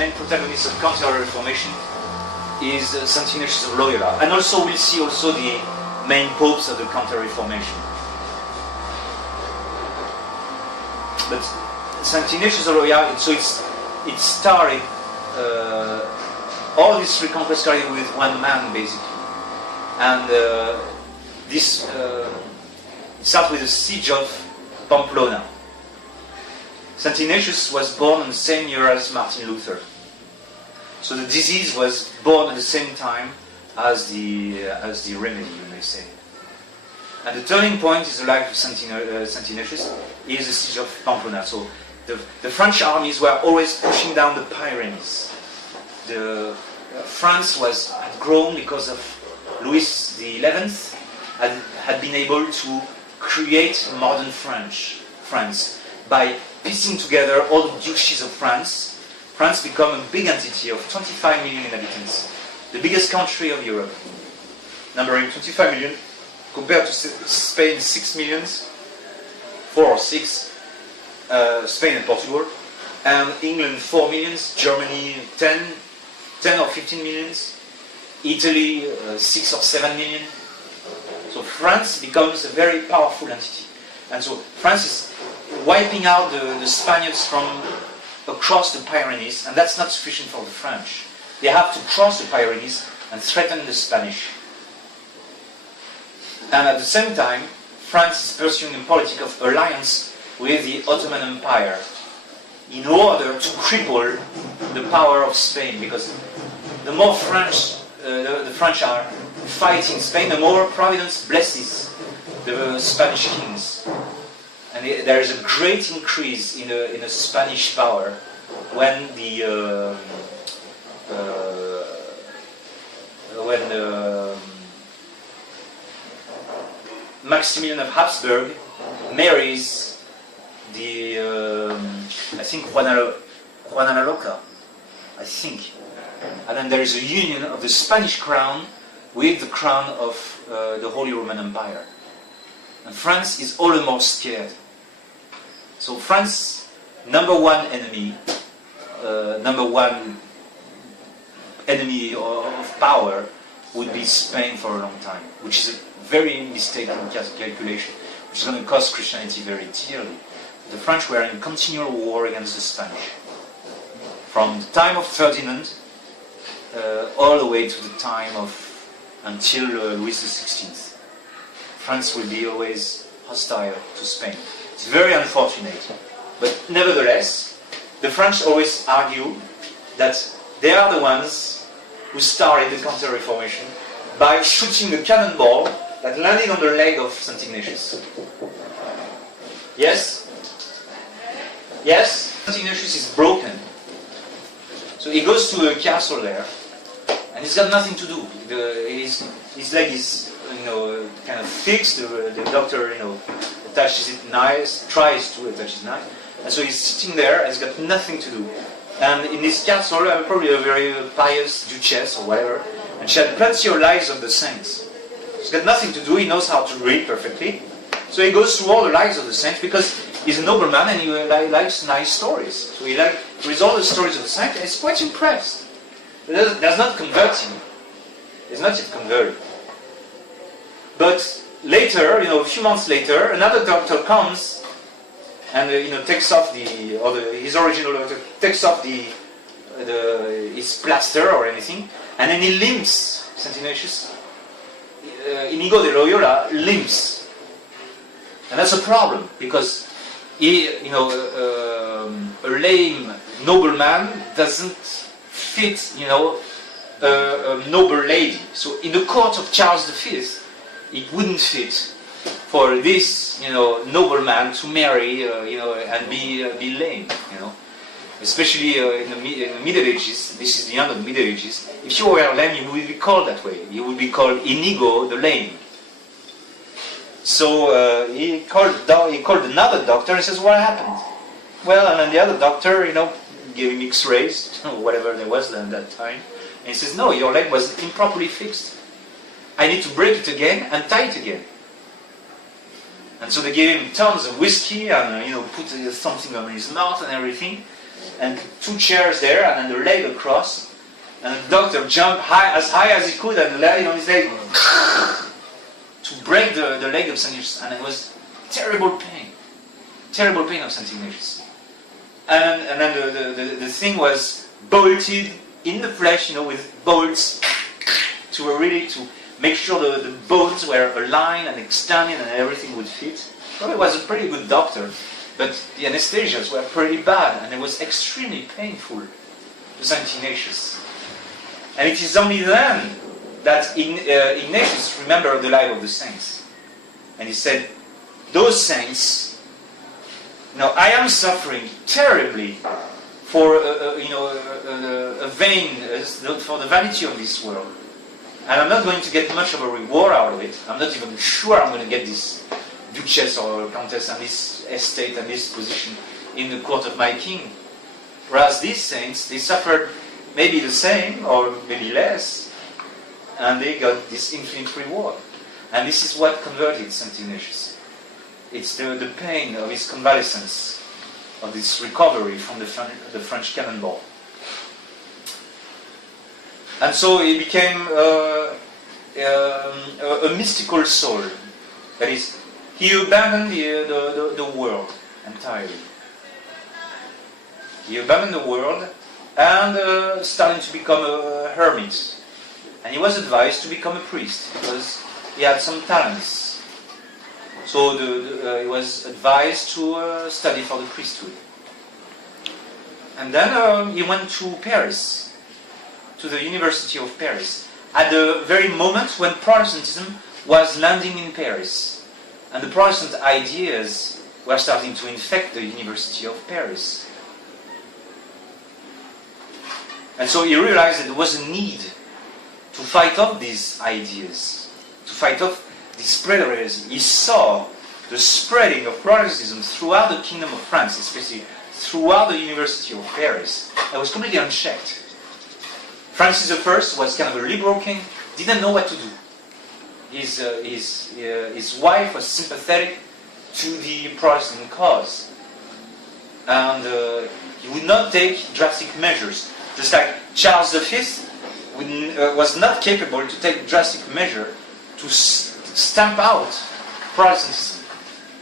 main protagonist of Counter-Reformation is Saint Ignatius of Loyola, and also we'll see also the main popes of the Counter-Reformation. But Saint Ignatius of Loyola, so it started. All this reconquest started with one man, basically, and this it starts with the siege of Pamplona. Saint Ignatius was born on the same year as Martin Luther. So the disease was born at the same time as the remedy, you may say. And the turning point is the life of Saint Ignatius, is the siege of Pamplona. So the French armies were always pushing down the Pyrenees. France had grown because of Louis XI had been able to create modern France by piecing together all the duchies of France. France became a big entity of 25 million inhabitants, the biggest country of Europe, numbering 25 million, compared to Spain, 6 million, 4 or 6, Spain and Portugal, and England 4 million, Germany 10 or 15 millions, Italy 6 or 7 million. So France becomes a very powerful entity. And so France is wiping out the Spaniards from across the Pyrenees, and that's not sufficient for the French. They have to cross the Pyrenees and threaten the Spanish. And at the same time, France is pursuing a policy of alliance with the Ottoman Empire in order to cripple the power of Spain, because the more the French are fighting Spain, the more Providence blesses the Spanish kings. And there is a great increase in the Spanish power when Maximilian of Habsburg marries I think Juana Loca, I think. And then there is a union of the Spanish crown with the crown of the Holy Roman Empire. And France is all the more scared. So France, number one enemy of power would be Spain for a long time, which is a very mistaken calculation, which is going to cost Christianity very dearly. The French were in continual war against the Spanish. From the time of Ferdinand all the way to the time until Louis XVI. France will be always hostile to Spain. It's very unfortunate. But nevertheless, the French always argue that they are the ones who started the Counter-Reformation by shooting a cannonball that landed on the leg of St. Ignatius. Yes? Yes? St. Ignatius is broken. So he goes to a castle there, and he's got nothing to do. His leg is, kind of fixed. The doctor, attaches it nice, tries to attach it nice, and so he's sitting there, and he's got nothing to do. And in this castle, probably a very pious duchess or whatever, and she had plenty of lives of the saints. He's got nothing to do. He knows how to read perfectly, so he goes through all the lives of the saints because he's a nobleman and he likes nice stories. So he reads all the stories of the saints, and he's quite impressed. It does not convert him. He's not yet converted. But later, a few months later, another doctor comes and takes off his original doctor takes off his plaster or anything, and then he limps. Saint Ignatius, Inigo de Loyola limps, and that's a problem because a lame nobleman doesn't fit, a noble lady. So in the court of Charles V, it wouldn't fit for this, nobleman to marry, and be lame, Especially in the Middle Ages. This is the end of the Middle Ages. If you were lame, you would be called that way. You would be called Inigo the Lame. So he called another doctor and says, "What happened?" Well, and then the other doctor, gave him X-rays, whatever there was at that time, and he says, "No, your leg was improperly fixed. I need to break it again and tie it again." And so they gave him tons of whiskey and put something on his mouth and everything. and put 2 chairs there, and then the leg across, and the doctor jumped as high as he could and landed on his leg to break the leg of St. Ignatius, and it was terrible pain of St. Ignatius. And then the thing was bolted in the flesh, with bolts to make sure the bones were aligned and extended and everything would fit. Well, he was a pretty good doctor, but the anesthesias were pretty bad, and it was extremely painful to St. Ignatius. And it is only then that Ignatius remembered the life of the saints. And he said, those saints, I am suffering terribly for for the vanity of this world. And I'm not going to get much of a reward out of it. I'm not even sure I'm going to get this duchess or countess and this estate and this position in the court of my king. Whereas these saints, they suffered maybe the same or maybe less, and they got this infinite reward. And this is what converted St. Ignatius. It's the pain of his convalescence, of this recovery from the French cannonball. And so he became a mystical soul. That is, he abandoned the world entirely. He abandoned the world and started to become a hermit. And he was advised to become a priest because he had some talents. So he was advised to study for the priesthood. And then he went to Paris, to the University of Paris, at the very moment when Protestantism was landing in Paris. And the Protestant ideas were starting to infect the University of Paris. And so he realized that there was a need to fight off these ideas, to fight off the spread of heresy. He saw the spreading of Protestantism throughout the Kingdom of France, especially throughout the University of Paris. That was completely unchecked. Francis I was kind of a liberal king, didn't know what to do. His wife was sympathetic to the Protestant cause. And he would not take drastic measures. Just like Charles V was not capable to take drastic measure to stamp out Protestantism.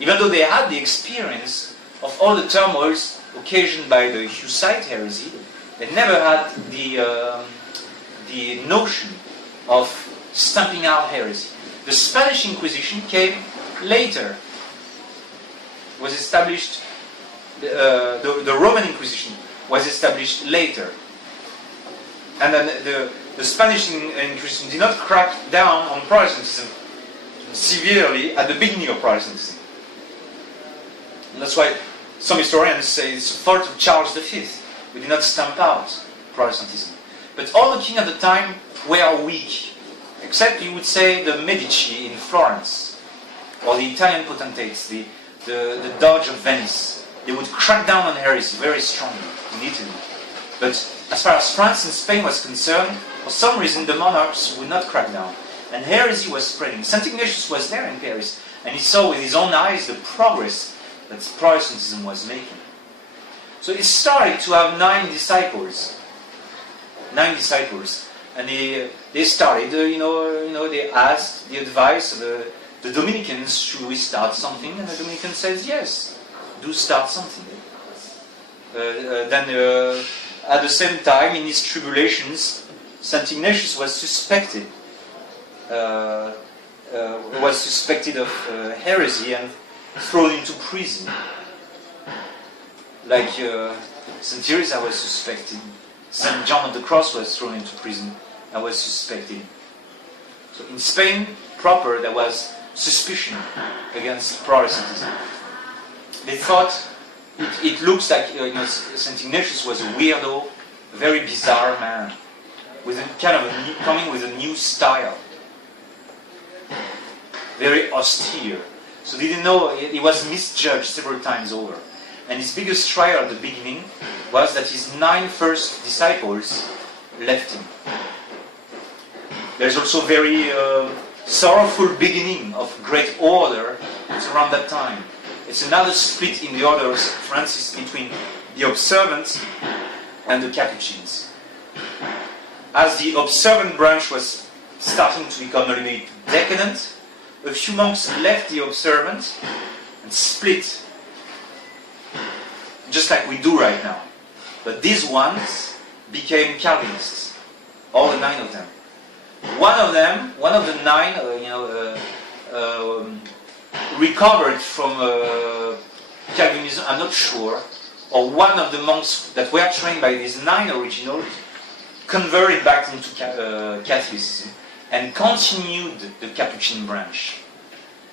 Even though they had the experience of all the turmoils occasioned by the Hussite heresy, they never had the notion of stamping out heresy. The Spanish Inquisition came later. It was established, the Roman Inquisition was established later. And then the Spanish Inquisition did not crack down on Protestantism severely at the beginning of Protestantism. And that's why some historians say it's the fault of Charles V. We did not stamp out Protestantism. But all the kings at the time were weak, except you would say the Medici in Florence, or the Italian potentates, the Doge of Venice. They would crack down on heresy very strongly in Italy. But as far as France and Spain was concerned, for some reason the monarchs would not crack down. And heresy was spreading. St. Ignatius was there in Paris, and he saw with his own eyes the progress that Protestantism was making. So he started to have 9 disciples. 9 disciples. And they started, they asked the advice of the Dominicans, should we start something? And the Dominican says, yes, do start something. Then at the same time, in his tribulations, St. Ignatius was suspected. Of heresy and thrown into prison. Like St. Teresa was suspected. St. John of the Cross was thrown into prison and was suspected. So in Spain proper, there was suspicion against Protestantism. They thought it looks like St. Ignatius was a weirdo, a very bizarre man, with coming with a new style, very austere. So they didn't know, he was misjudged several times over. And his biggest trial at the beginning was that his 9 first disciples left him. There's also a very sorrowful beginning of great order. It's around that time. It's another split in the order of Francis between the observant and the Capuchins. As the observant branch was starting to become a little bit decadent, a few monks left the observant and split, just like we do right now. But these ones became Calvinists, all the 9 of them. One of the 9, recovered from Calvinism, I'm not sure, or one of the monks that were trained by these 9 originals converted back into Catholicism and continued the Capuchin branch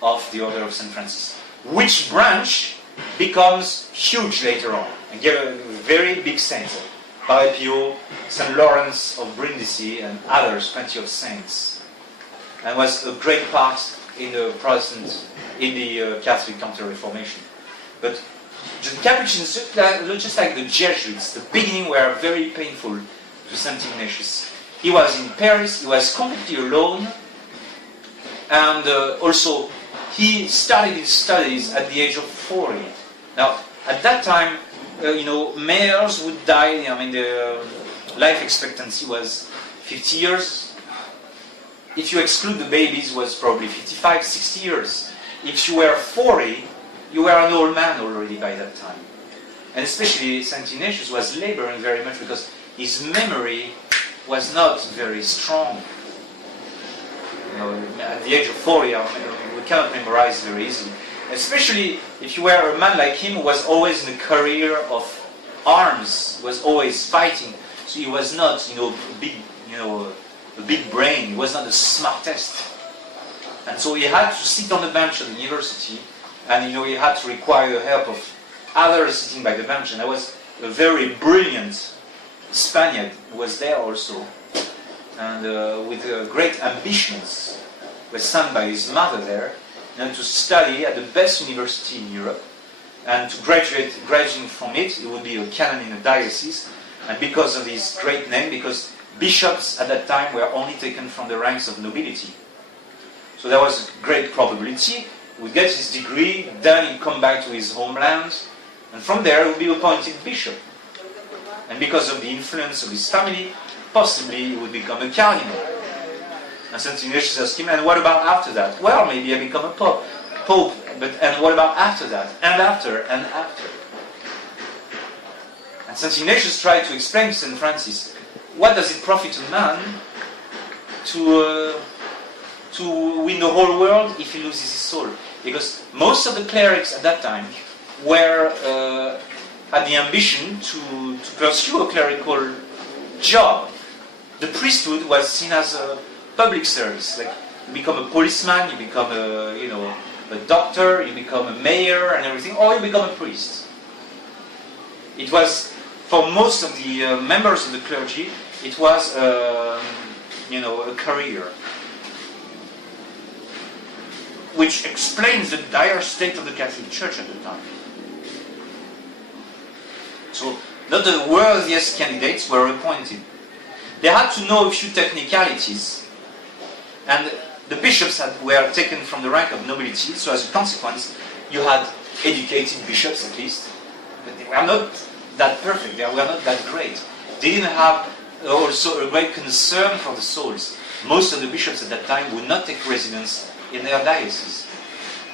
of the Order of St. Francis, which branch becomes huge later on and gave a very big saints. Padre Pio, St. Lawrence of Brindisi, and others, plenty of saints, and was a great part in the Protestant, in the Catholic Counter-Reformation. But the Capuchins, just like the Jesuits, the beginning were very painful to St. Ignatius. He was in Paris, he was completely alone, and also he started his studies at the age of 40. Now, at that time, mayors would die. I mean, the life expectancy was 50 years. If you exclude the babies, it was probably 55, 60 years. If you were 40, you were an old man already by that time. And especially St. Ignatius was laboring very much because his memory was not very strong. At the age of 40, we cannot memorize very easily. Especially if you were a man like him who was always in a career of arms, was always fighting. So he was not, a big brain. He was not the smartest. And so he had to sit on the bench at the university, and he had to require the help of others sitting by the bench. And there was a very brilliant Spaniard who was there also, and with great ambitions, was sent by his mother there, and to study at the best university in Europe, and to graduating from it, it would be a canon in a diocese, and because of his great name, because bishops at that time were only taken from the ranks of nobility. So there was a great probability he would get his degree, then he'd come back to his homeland, and from there he would be appointed bishop. And because of the influence of his family, possibly he would become a cardinal. And St. Ignatius asked him, and what about after that? Well, maybe I become a pope, but and what about after that? And after, and after. And St. Ignatius tried to explain to St. Francis, what does it profit a man to win the whole world if he loses his soul? Because most of the clerics at that time had the ambition to pursue a clerical job. The priesthood was seen as a public service. Like, you become a policeman, you become a doctor, you become a mayor and everything, or you become a priest. It was, for most of the members of the clergy, it was a career. Which explains the dire state of the Catholic Church at the time. So, not the worthiest candidates were appointed. They had to know a few technicalities, and the bishops were taken from the rank of nobility, so as a consequence, you had educated bishops at least, but they were not that perfect, they were not that great. They didn't have also a great concern for the souls. Most of the bishops at that time would not take residence in their diocese.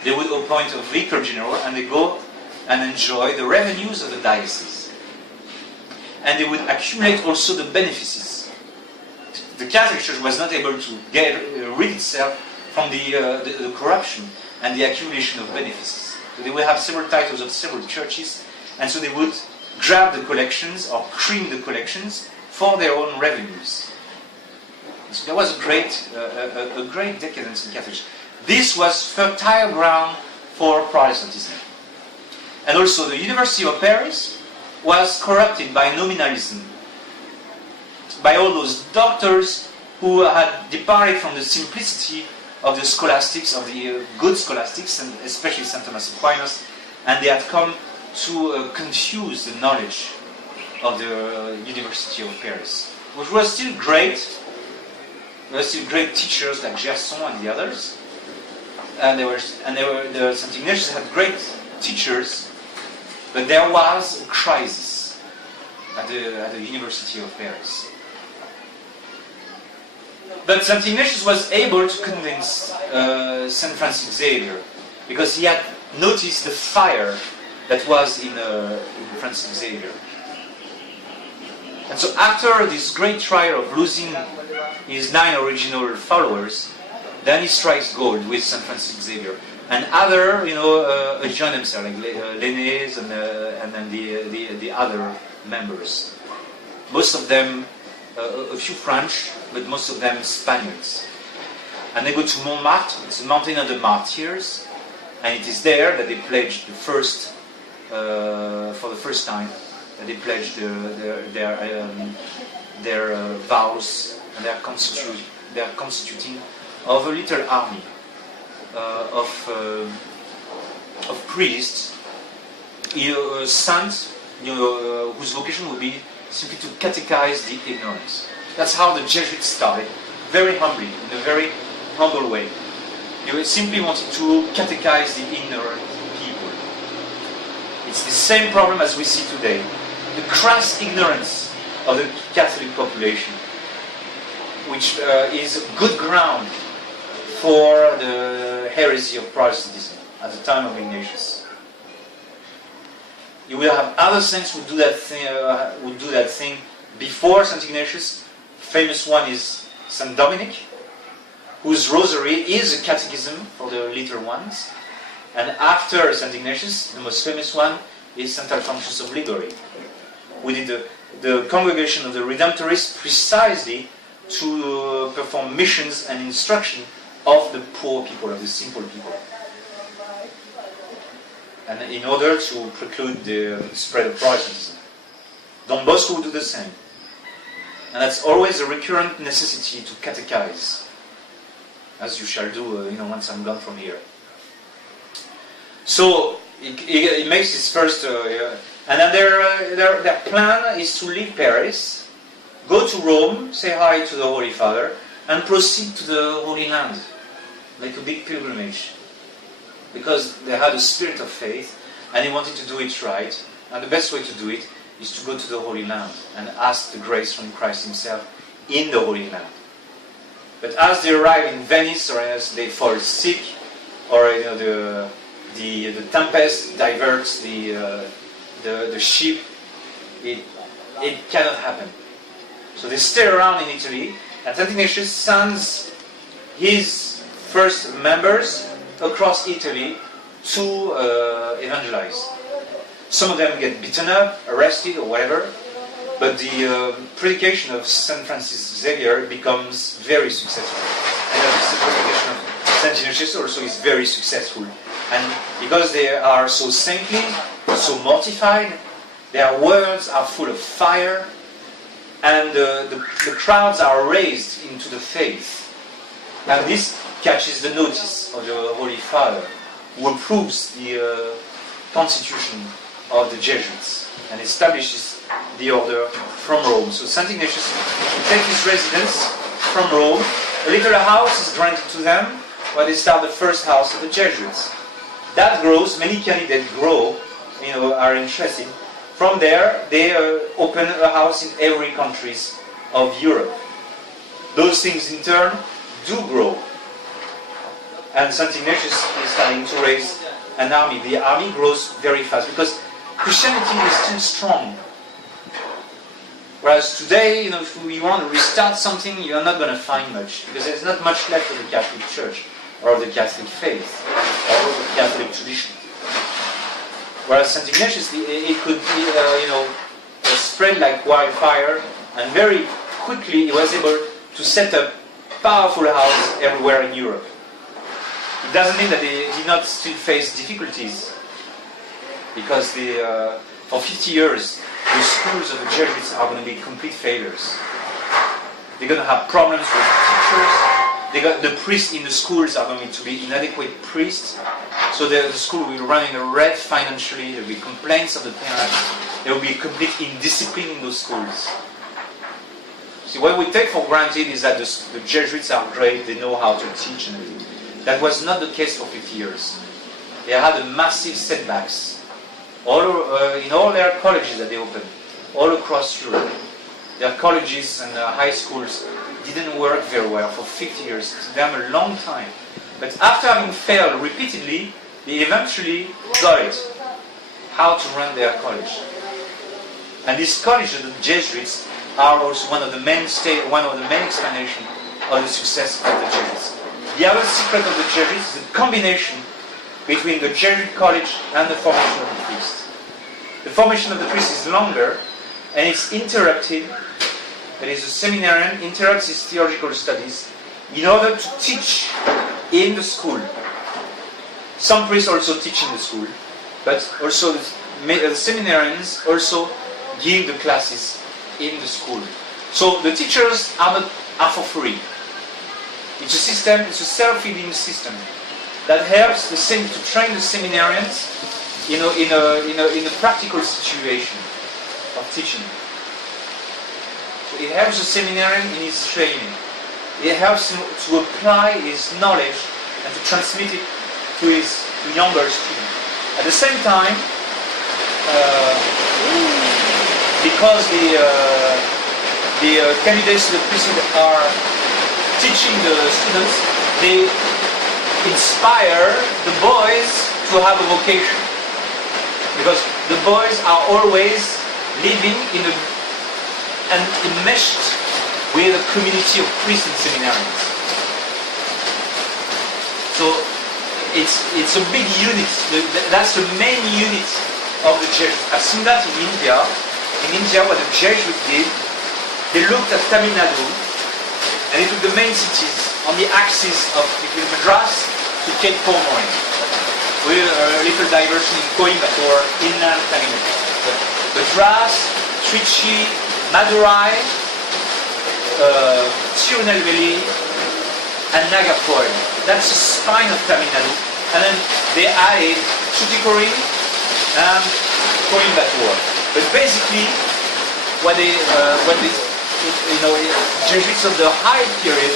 They would appoint a vicar general and they go and enjoy the revenues of the diocese. And they would accumulate also the benefices. The Catholic Church was not able to rid itself from the corruption and the accumulation of benefices. So they would have several titles of several churches, and so they would grab the collections or cream the collections for their own revenues. So there was a great decadence in Catholic Church. This was fertile ground for Protestantism. And also the University of Paris was corrupted by nominalism, by all those doctors who had departed from the simplicity of the scholastics, of the good scholastics, and especially St. Thomas Aquinas, and they had come to confuse the knowledge of the University of Paris, which was still great. There were still great teachers like Gerson and the others, and St. Ignatius had great teachers, but there was a crisis. at the University of Paris. But St. Ignatius was able to convince St. Francis Xavier, because he had noticed the fire that was in Francis Xavier. And so after this great trial of losing his 9 original followers, then he strikes gold with St. Francis Xavier. And other, join themselves, like Lennes and then the other members. Most of them, a few French, but most of them Spaniards. And they go to Montmartre, it's a mountain of the martyrs, and it is there that they pledge the first, for the first time, that they pledge their vows, and they are constituting of a little army of priests, saints, whose vocation would be simply to catechize the ignorance. That's how the Jesuits started, very humbly, in a very humble way. They simply wanted to catechize the ignorant people. It's the same problem as we see today. The crass ignorance of the Catholic population, which is good ground for the heresy of Protestantism at the time of Ignatius. You will have other saints who do that thing before St. Ignatius. Famous one is St. Dominic, whose rosary is a catechism for the little ones. And after St. Ignatius, the most famous one is St. Alphonsus of Liguori, who did the Congregation of the Redemptorists precisely to perform missions and instruction of the poor people, of the simple people. And in order to preclude the spread of Protestantism. Don Bosco would do the same. And that's always a recurrent necessity to catechize, as you shall do once I'm gone from here. So it makes his first, and then their plan is to leave Paris, go to Rome, say hi to the Holy Father, and proceed to the Holy Land, like a big pilgrimage. Because they had a spirit of faith, and they wanted to do it right, and the best way to do it is to go to the Holy Land and ask the grace from Christ Himself in the Holy Land. But as they arrive in Venice, or as they fall sick, or the tempest diverts the ship, it cannot happen. So they stay around in Italy, and St. Ignatius sends his first members across Italy to evangelize. Some of them get beaten up, arrested, or whatever, but the predication of St. Francis Xavier becomes very successful. And the predication of St. Ignatius also is very successful. And because they are so saintly, so mortified, their words are full of fire, and the crowds are raised into the faith. And this catches the notice of the Holy Father, who approves the constitution of the Jesuits and establishes the order from Rome. So St. Ignatius takes his residence from Rome. A little house is granted to them, where they start the first house of the Jesuits. That grows, many candidates grow, are interested. From there, they open a house in every country of Europe. Those things in turn do grow. And St. Ignatius is starting to raise an army. The army grows very fast because Christianity is still strong. Whereas today, if we want to restart something, you're not going to find much, because there's not much left of the Catholic Church, or of the Catholic faith, or of the Catholic tradition. Whereas St. Ignatius, it could be, spread like wildfire, and very quickly he was able to set up powerful houses everywhere in Europe. It doesn't mean that they did not still face difficulties, because for 50 years, the schools of the Jesuits are going to be complete failures. They're going to have problems with teachers. The priests in the schools are going to be inadequate priests. So the school will run in a red financially. There will be complaints of the parents. There will be complete indiscipline in those schools. See, what we take for granted is that the Jesuits are great. They know how to teach and everything. That was not the case for 50 years. They had a massive setbacks in all their colleges that they opened. all across Europe. Their colleges and high schools didn't work very well for 50 years. It took them a long time. But after having failed repeatedly, they eventually got it, how to run their college. And these colleges, the Jesuits, are also one of the main explanations of the success of the Jesuits. The other secret of the Jesuits is the combination between the Jesuit college and the formation of the priest. The formation of the priest is longer, and it's interrupted. That is, the seminarian interrupts his theological studies in order to teach in the school. Some priests also teach in the school, but also the seminarians also give the classes in the school. So the teachers are for free. It's a system, it's a self-feeding system that helps to train the seminarians in a practical situation of teaching. So it helps the seminarian in his training. It helps him to apply his knowledge and to transmit it to his younger students. At the same time, because the candidates to the priesthood are teaching the students, they inspire the boys to have a vocation. Because the boys are always living and enmeshed with a community of priests and seminarians. So it's a big unit. That's the main unit of the Jesuits. I've seen that in India. In India, what the Jesuits did, they looked at Tamil Nadu and they took the main cities on the axis of between Madras to Cape Comorin, with a little diversion in Coimbatore, inland Tamil Nadu. Madras, Trichy, Madurai, Tirunelveli, and Nagapur. That's the spine of Tamil Nadu. And then they added Tuticorin and Coimbatore. But basically, what Jesuits of the high period,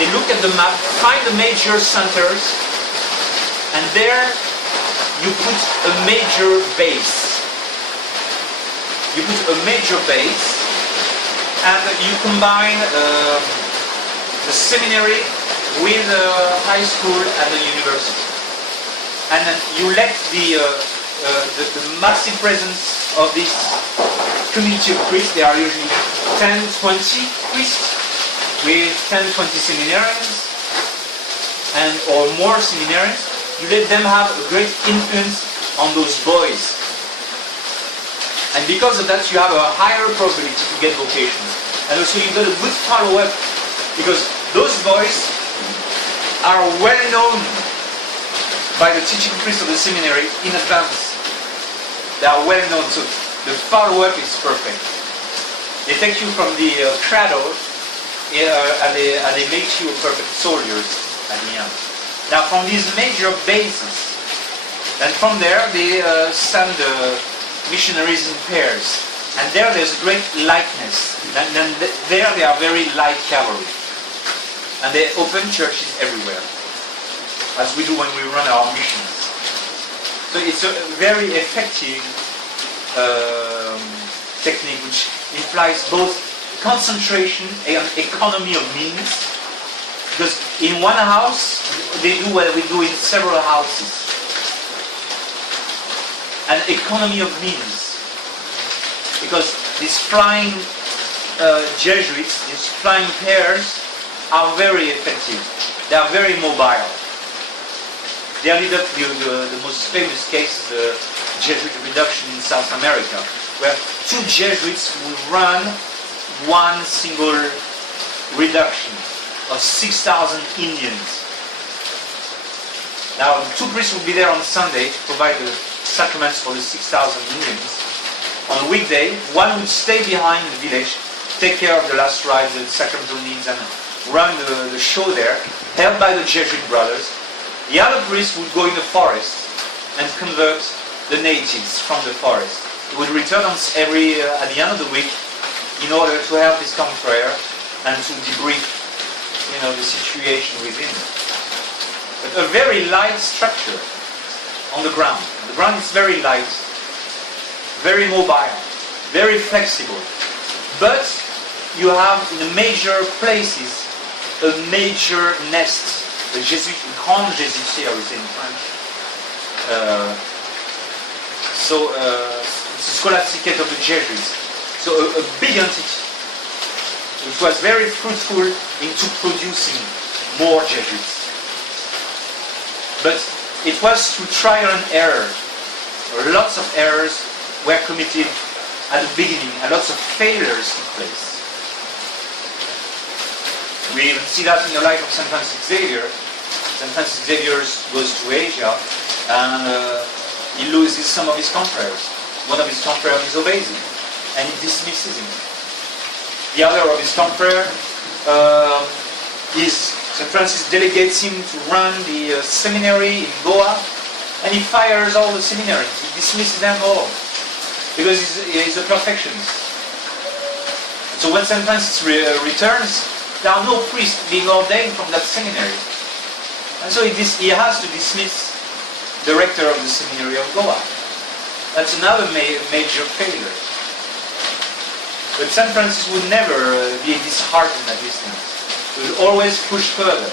they look at the map, find the major centers, and there you put a major base. You put a major base, and you combine the seminary with the high school and the university. And then you let the massive presence of this community of priests. There are usually 10, 20 priests with 10, 20 seminarians or more seminarians. You let them have a great influence on those boys. And because of that, you have a higher probability to get vocations. And also you got a good follow-up, because those boys are well known by the teaching priests of the seminary in advance. They are well known, so the follow-up is perfect. They take you from the cradle and they make you a perfect soldiers at the end. Now from these major bases, and from there they send missionaries in pairs. And there's great lightness. And then there they are very light cavalry. And they open churches everywhere, as we do when we run our missions. So it's a very effective technique which implies both concentration and economy of means. Because in one house, they do what we do in several houses. An economy of means. Because these flying Jesuits, these flying pairs, are very effective. They are very mobile. They lead up to the most famous case, the Jesuit reduction in South America, where two Jesuits will run one single reduction of 6,000 Indians. Now, two priests will be there on Sunday to provide the sacraments for the 6,000 Indians. On a weekday, one would stay behind in the village, take care of the last rites, the sacramental needs, and run the show there, helped by the Jesuit brothers. The other priest would go in the forest and convert the natives from the forest. He would return at the end of the week in order to help his confrere and to debrief, the situation within. But a very light structure on the ground. The ground is very light, very mobile. very flexible. But you have in the major places a major nest, a Jésuit, une grande Jésuitière, we say in French. It's a scholasticate of the Jesuits. So a big entity, which was very fruitful into producing more Jesuits. But it was through trial and error. Lots of errors were committed at the beginning, and lots of failures took place. We even see that in the life of St. Francis Xavier. St. Francis Xavier goes to Asia, and he loses some of his confreres. One of his confreres disobeys him, and he dismisses him. The other of his confreres St. Francis delegates him to run the seminary in Goa, and he fires all the seminaries. He dismisses them all, because he's a perfectionist. So when St. Francis returns, there are no priests being ordained from that seminary. And so he has to dismiss the rector of the seminary of Goa. That's another major failure. But St. Francis would never be disheartened at these things. He will always push further,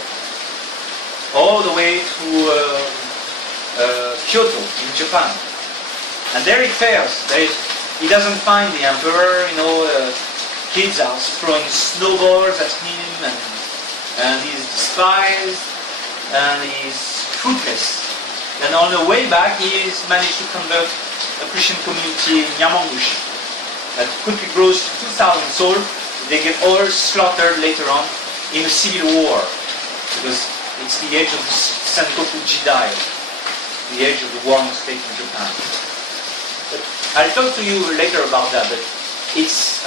all the way to Kyoto in Japan. And there he fails. He doesn't find the emperor, kids are throwing snowballs at him, and he's despised, and he's fruitless. And on the way back, he's managed to convert a Christian community in Yamaguchi that quickly grows to 2,000 souls. They get all slaughtered later on in a civil war, because it's the age of the Sengoku Jidai, the age of the warring state in Japan. But I'll talk to you later about that, but it's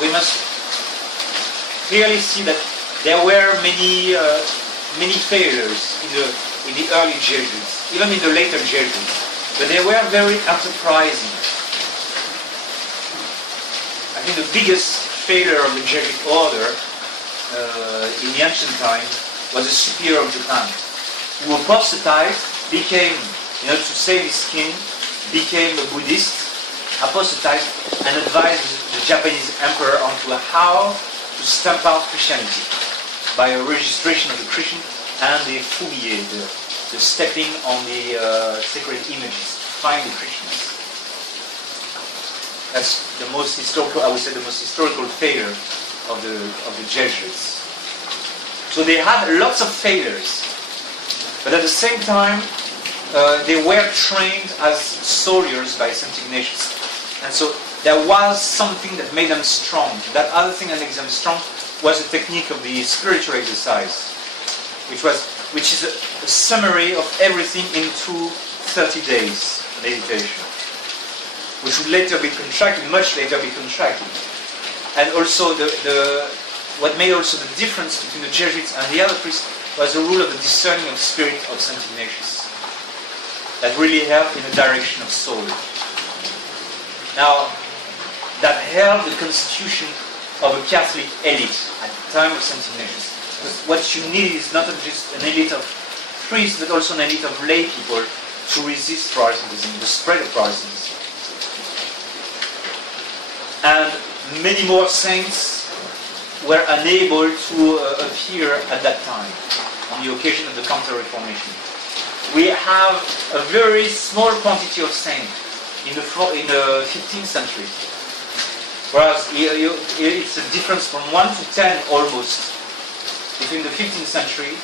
we must clearly see that there were many failures in the early Jesuits, even in the later Jesuits, but they were very enterprising. I think the biggest failure of the Jesuit order in the ancient time was the superior of Japan, who apostatized, became, to save his king, became a Buddhist, apostatized, and advised the Japanese emperor on how to stamp out Christianity by a registration of the Christian and the fouillé, the stepping on the sacred images, to find the Christians. That's the most historical, I would say, the most historical failure of the Jesuits. So they had lots of failures, but at the same time, they were trained as soldiers by St. Ignatius, and so there was something that made them strong. That other thing that makes them strong was the technique of the spiritual exercise, which is a summary of everything into 30 days meditation, which would later be contracted, much later be contracted. And also what made also the difference between the Jesuits and the other priests was the rule of the discerning of spirit of St. Ignatius, that really helped in the direction of soul. Now, that held the constitution of a Catholic elite at the time of St. Ignatius. Because what you need is not just an elite of priests, but also an elite of lay people to resist Protestantism, the spread of Protestantism. And many more saints were unable to appear at that time, on the occasion of the Counter-Reformation. We have a very small quantity of saints in the 15th century, whereas it's a difference from 1 to 10 almost between the 15th century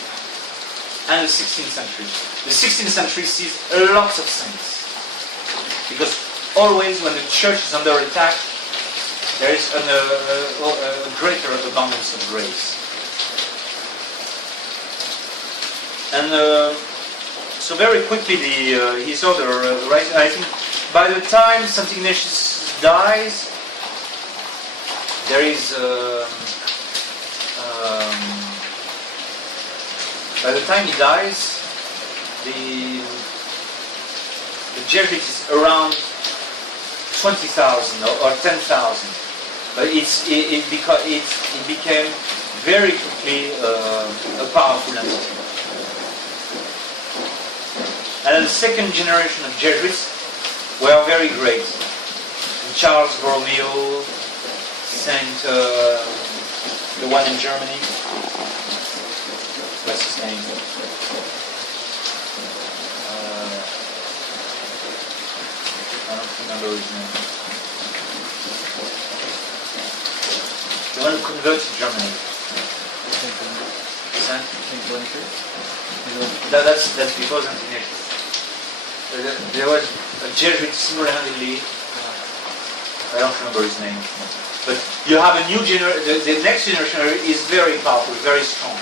and the 16th century. The 16th century sees lots of saints, because always when the church is under attack, there is a greater abundance of grace. And so very quickly, his order, I think by the time St. Ignatius dies, there is, by the time he dies, the Jesuit is around 20,000 or 10,000. But it became very quickly a powerful entity. And the second generation of Jesuits were very great. Charles Borromeo, Saint, the one in Germany. What's his name? I don't remember his name. The one who converted Germany. That's before Saint Ignatius. There was a Jesuit single-handedly. I don't remember his name. But you have a new generation. The next generation is very powerful, very strong.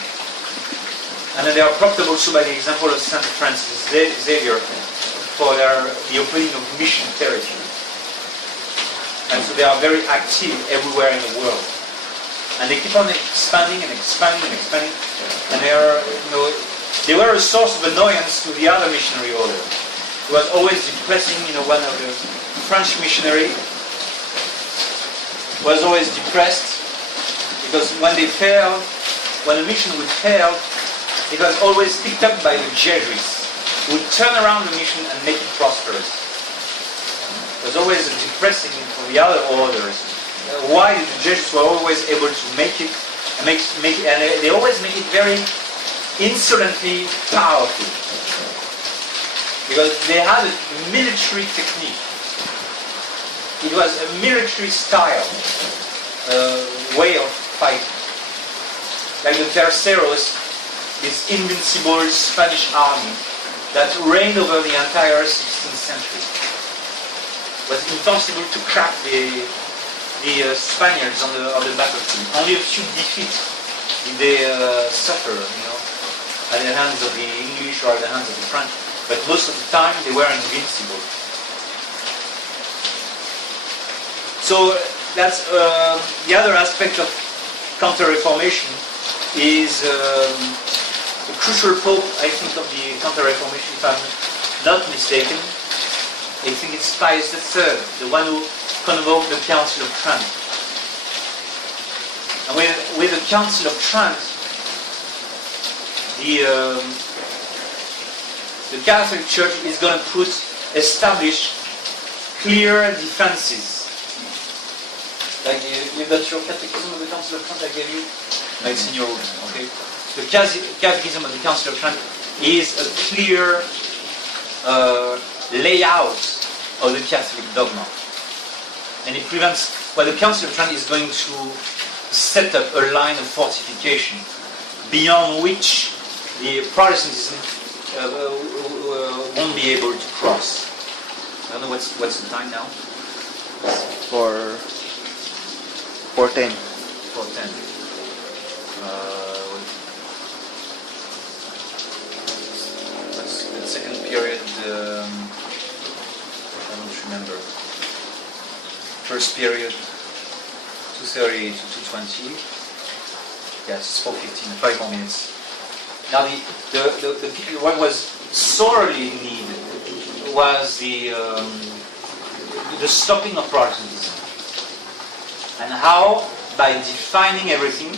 And then they are propped up also by the example of Saint Francis Xavier for the opening of mission territory. And so they are very active everywhere in the world. And they keep on expanding and expanding and expanding. And they are, they were a source of annoyance to the other missionary order. It was always depressing, one of the French missionary was always depressed because when they failed, when a mission would fail, it was always picked up by the Jesuits who would turn around the mission and make it prosperous. It was always depressing for the other orders. Why the Jesuits were always able to make it, and they always make it very insolently powerful. Because they had a military technique. It was a military style way of fighting. Like the Terceros, this invincible Spanish army that reigned over the entire 16th century. It was impossible to crack the Spaniards on the battlefield. Only a few defeats did they suffer, at the hands of the English or at the hands of the French. But most of the time they were invincible. So that's the other aspect of Counter-Reformation is the crucial pope, I think, of the Counter-Reformation, if I'm not mistaken. I think it's Pius III, the one who convoked the Council of Trent. And with the Council of Trent, the Catholic Church is going to establish clear defenses. Like you've got your Catechism of the Council of Trent I gave you? No, it's in your room, okay? The Catechism of the Council of Trent is a clear layout of the Catholic dogma. And it prevents, well, the Council of Trent is going to set up a line of fortification beyond which the Protestantism won't be able to cross. I don't know what's the time now. 4:10. 4:10. What's the second period? I don't remember. First period, 2:30 to 2:20. Yes, it's 4:15. 5 more minutes. Now what was sorely needed was the stopping of Protestantism. And how? By defining everything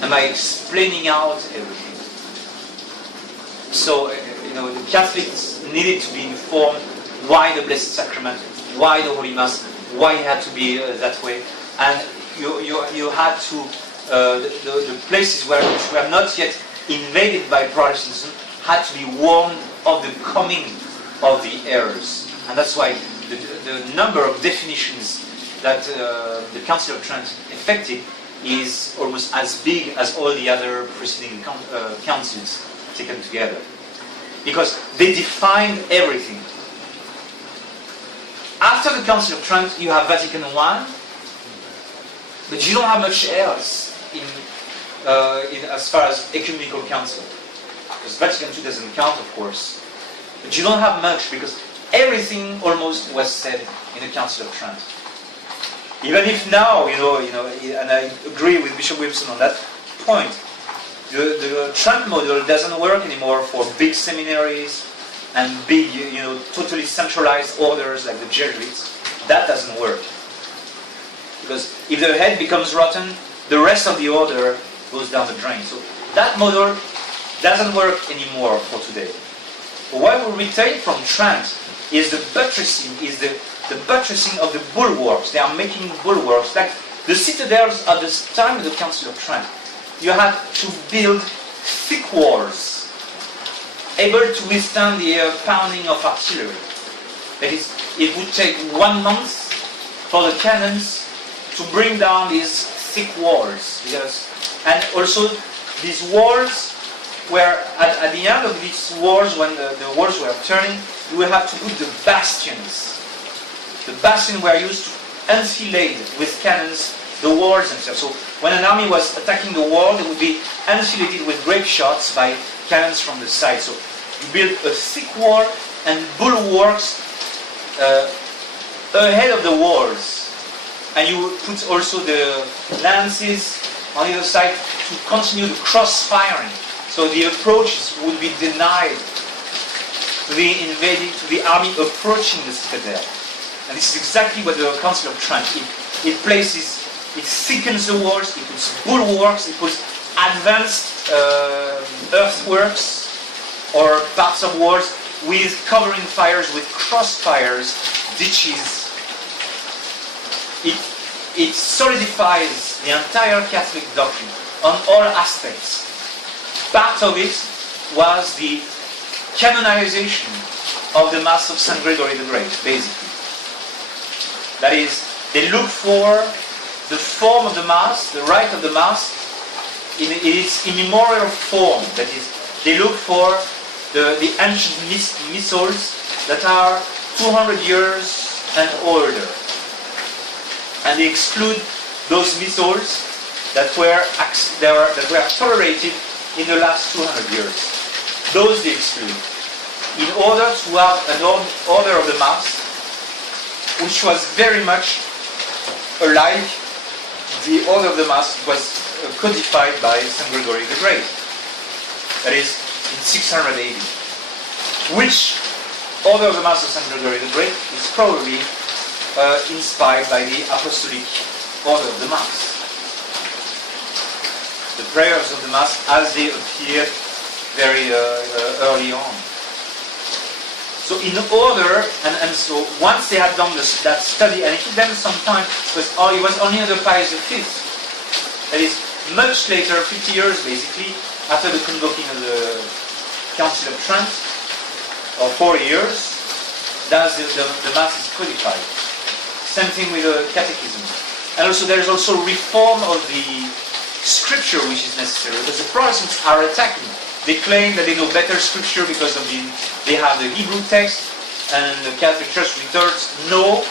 and by explaining out everything. So, the Catholics needed to be informed why the Blessed Sacrament, why the Holy Mass, why it had to be that way. And you had to, the places which were not yet invaded by Protestantism had to be warned of the coming of the errors. And that's why the number of definitions that the Council of Trent effected is almost as big as all the other preceding councils taken together. Because they defined everything. After the Council of Trent, you have Vatican I, but you don't have much else as far as ecumenical council. Because Vatican II doesn't count, of course. But you don't have much because everything almost was said in the Council of Trent. Even if now, and I agree with Bishop Wilson on that point, the Trent model doesn't work anymore for big seminaries and big, totally centralized orders like the Jesuits. That doesn't work. Because if the head becomes rotten, the rest of the order goes down the drain. So that model doesn't work anymore for today. But what we retain from Trent is the buttressing, is the buttressing of the bulwarks. They are making bulwarks, like the citadels at the time of the Council of Trent. You had to build thick walls, able to withstand the pounding of artillery. That is, it would take 1 month for the cannons to bring down these thick walls. And also, these walls were, at the end of these walls, when the walls were turning, you will have to put the bastions. The bastions were used to enfilade with cannons the walls themselves. So when an army was attacking the wall, it would be enfiladed with grape shots by cannons from the side. So you build a thick wall and bulwarks ahead of the walls. And you put also the lances on the other side to continue the cross-firing. So the approach would be denied to the army approaching the citadel. And this is exactly what the Council of Trent, it places, it thickens the walls, it puts bulwarks, it puts advanced earthworks or parts of walls with covering fires, with crossfires, ditches. It solidifies the entire Catholic doctrine on all aspects. Part of it was the canonization of the Mass of St. Gregory the Great, basically. That is, they look for the form of the Mass, the rite of the Mass, in its immemorial form. That is, they look for the ancient missals that are 200 years and older. And they exclude those missals that were tolerated in the last 200 years. Those they exclude, in order to have an order of the Mass which was very much alike the order of the Mass was codified by St. Gregory the Great. That is, in 600 AD. Which order of the Mass of St. Gregory the Great is probably inspired by the Apostolic order of the Mass. The prayers of the Mass as they appeared very early on. So in order, and so once they had done that study, and it took them some time, because it was only under Pius V. That is, much later, 50 years basically, after the convoking of the Council of Trent, or 4 years, that the Mass is codified. Same thing with the Catechism. And also there is also reform of the Scripture which is necessary, because the Protestants are attacking. They claim that they know better Scripture because of they have the Hebrew text, and the Catholic Church retorts, no,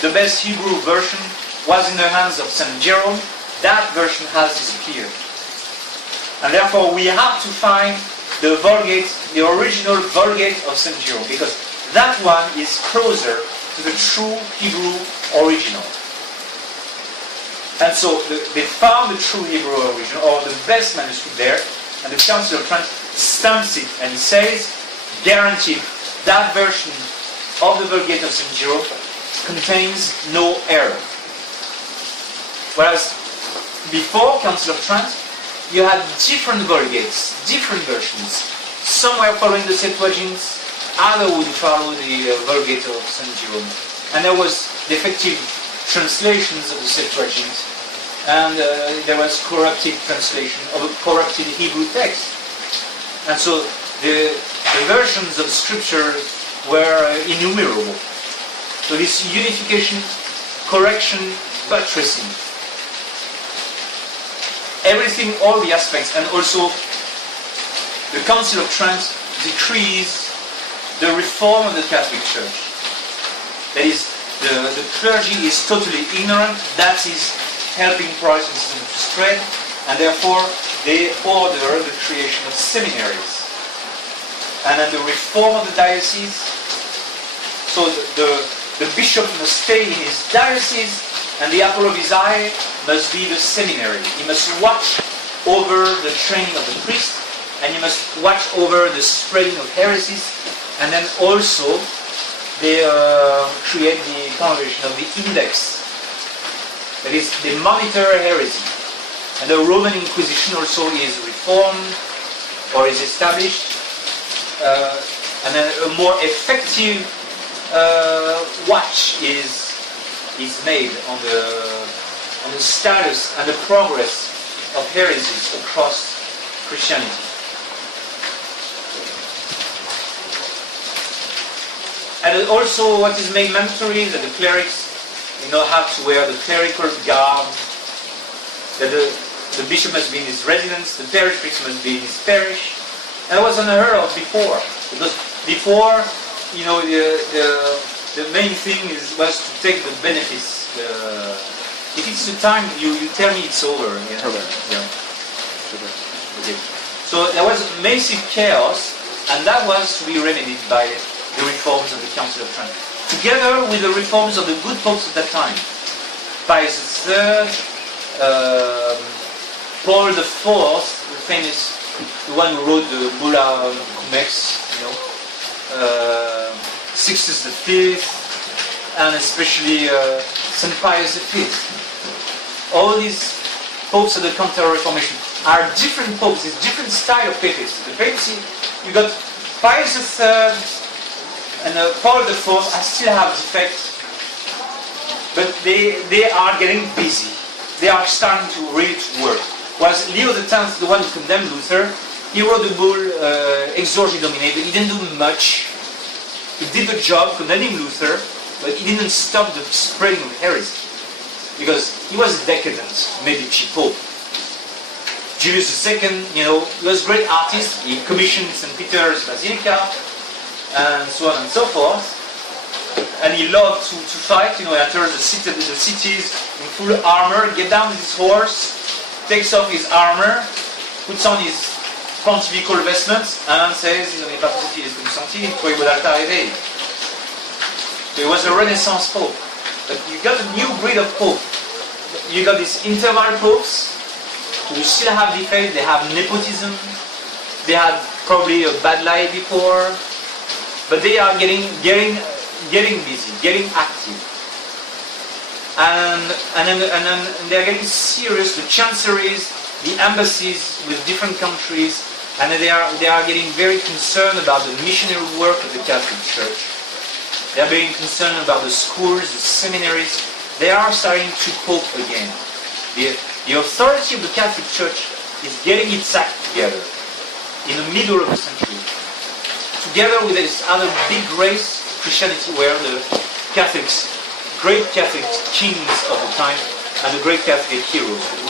the best Hebrew version was in the hands of St. Jerome. That version has disappeared. And therefore we have to find the Vulgate, the original Vulgate of St. Jerome, because that one is closer to the true Hebrew original. And so they found the true Hebrew original, or the best manuscript there, and the Council of Trent stamps it and says, guaranteed, that version of the Vulgate of St. Jerome contains no error. Whereas before Council of Trent, you had different Vulgates, different versions. Some were following the Septuagint, others would follow the Vulgate of St. Jerome. And there was defective translations of the Septuagint, and there was corrupted translation of a corrupted Hebrew text. And so the versions of Scripture were innumerable. So this unification, correction, buttressing, everything, all the aspects, and also the Council of Trent decrees the reform of the Catholic Church. That is, the clergy is totally ignorant. That is helping Protestantism to spread, and therefore they order the creation of seminaries. And then the reform of the diocese. So the bishop must stay in his diocese, and the apple of his eye must be the seminary. He must watch over the training of the priest, and he must watch over the spreading of heresies, and then also they create the congregation of the Index. That is, they monitor heresy. And the Roman Inquisition also is reformed or is established. And then a more effective watch is made on the status and the progress of heresies across Christianity. And also what is made mandatory is that the clerics have to wear the clerical garb, that the bishop must be in his residence, the parish priest must be in his parish. And that was unheard of before. Because before, the main thing was to take the benefits. If it's the time, you tell me it's over. Okay. Yeah. Okay. So there was massive chaos, and that was to be remedied by the reforms of the Council of Trent, together with the reforms of the good popes at that time. Pius III, Paul IV, the famous, the one who wrote the Bulla Cumex, Sixtus V, and especially St. Pius V. All these popes of the Counter-Reformation are different popes, it's different style of papacy. The papacy, you got Pius III and Paul IV still have defects, but they are getting busy. They are starting to really work. Was Leo X the one who condemned Luther? He wrote the bull Exorgi Domine, but he didn't do much. He did the job condemning Luther, but he didn't stop the spreading of heresy. Because he was a decadent, Medici Pope. Julius II, he was a great artist. He commissioned St. Peter's Basilica, and so on and so forth. And he loved to fight, enter the cities in full armor, get down with his horse, takes off his armor, puts on his pontifical vestments, and says, so he was a Renaissance Pope. But you got a new breed of Pope. You got these interval popes who still have defects, they have nepotism, they had probably a bad life before, but they are getting busy, getting active. And then they are getting serious, the chancelleries, the embassies with different countries, and they are getting very concerned about the missionary work of the Catholic Church. They are being concerned about the schools, the seminaries. They are starting to cope again. The authority of the Catholic Church is getting its act together in the middle of the century, together with this other big race, Christianity, where the Catholics, great Catholic kings of the time, and the great Catholic heroes